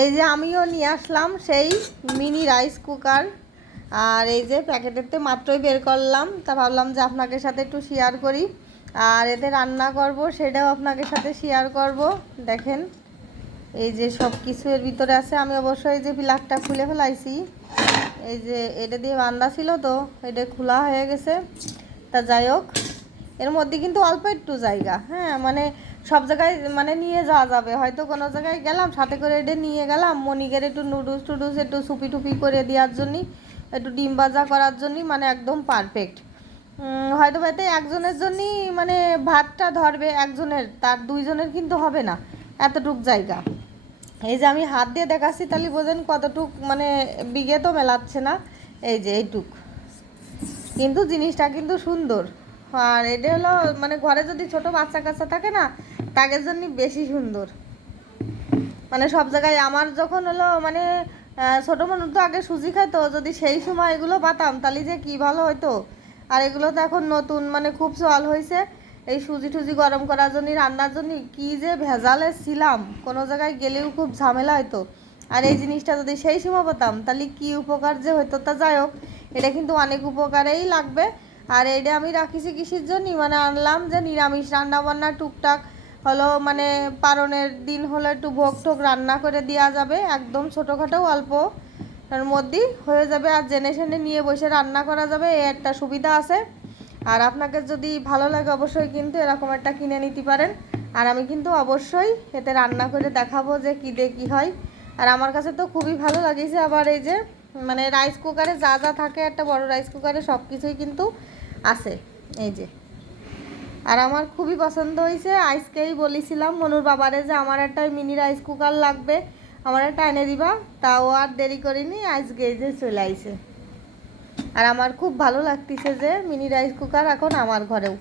এই যে আমিও নিয়ে আসলাম সেই মিনি রাইস কুকার। আর এই যে প্যাকেটেতে মাত্রই বের করলাম, তা ভাবলাম যে আপনাদের সাথে একটু শেয়ার করি। আর এতে রান্না করব সেটাও আপনাদের সাথে শেয়ার করব। দেখেন এই যে সব কিছু এর ভিতরে আছে। আমি অবশ্যই এই যে প্লাগটা খুলে ফেলাইছি। এই যে এটা দিয়ে বান্ধা ছিল, তো এটা খোলা হয়ে গেছে। তা যাই হোক, এর মধ্যে কিন্তু অল্প একটু জায়গা, হ্যাঁ, মানে সব জায়গায় মানে নিয়ে যাওয়া যাবে। হয়তো কোনো জায়গায় গেলাম, সাথে করে এটা নিয়ে গেলাম মনিকের একটু নুডলস টুডলস একটু সুপি টুপি করে দেওয়ার জন্য, একটু ডিম ভাজা করার জন্য, মানে একদম পারফেক্ট। হয়তো এতে একজনের জন্যই মানে ভাতটা ধরবে একজনের, তার দুইজনের কিন্তু হবে না এতটুক জায়গা। এই যে আমি হাত দিয়ে দেখাচ্ছি, তাহলে বোঝেন কতটুক, মানে বিঘে তো মেলাচ্ছে না। এই যে এইটুক, কিন্তু জিনিসটা কিন্তু সুন্দর। আর এটা হলো মানে ঘরে যদি ছোট বাচ্চা কাচ্চা থাকে না, তাদের জন্য বেশি সুন্দর। মানে সব জায়গায় আমার যখন হলো মানে ছোটো মানুষ তো আগে সুজি খাইতো, যদি সেই সময় এগুলো পাতাম তাহলে যে কী ভালো হতো। আর এগুলো তো এখন নতুন মানে খুব চল হয়েছে। এই সুজি টুজি গরম করার জন্য, রান্নার জন্য কী যে ভেজালে ছিলাম, কোনো জায়গায় গেলেও খুব ঝামেলা হতো। আর এই জিনিসটা যদি সেই সময় পেতাম তাহলে কী উপকার যে হতো। তা যাই হোক, এটা কিন্তু অনেক উপকারেই লাগবে। আর এটা আমি রাখিছি কিসের জন্য, মানে আনলাম যে নিরামিষ রান্না বান্না টুকটাক হলো, মানে পারণের দিন হলো একটু ভোগ টোগ রান্না করে দেওয়া যাবে, একদম ছোটোখাটো অল্প এর মধ্যেই হয়ে যাবে। আর জেনে শুনে নিয়ে বসে রান্না করা যাবে, এই একটা সুবিধা আছে। আর আপনাকে যদি ভালো লাগে অবশ্যই কিন্তু এরকম একটা কিনে নিতে পারেন। আর আমি কিন্তু অবশ্যই এতে রান্না করে দেখাবো যে কী দিয়ে কী হয়। আর আমার কাছে তো খুবই ভালো লাগেছে। আবার এই যে মানে রাইস কুকারে যা যা থাকে একটা বড় রাইস কুকারে সব কিছুই কিন্তু আছে। এই যে, আর আমার খুবই পছন্দ হয়েছে। আজকেই বলেছিলাম মনুর বাবারে যে আমার একটা মিনি রাইস কুকার লাগবে, আমার একটা এনে দিবা। তাও আর দেরি করিনি, আজকে এই যে চলে আইছে। আর আমার খুব ভালো লাগতেছে যে মিনি রাইস কুকার এখন আমার ঘরেও।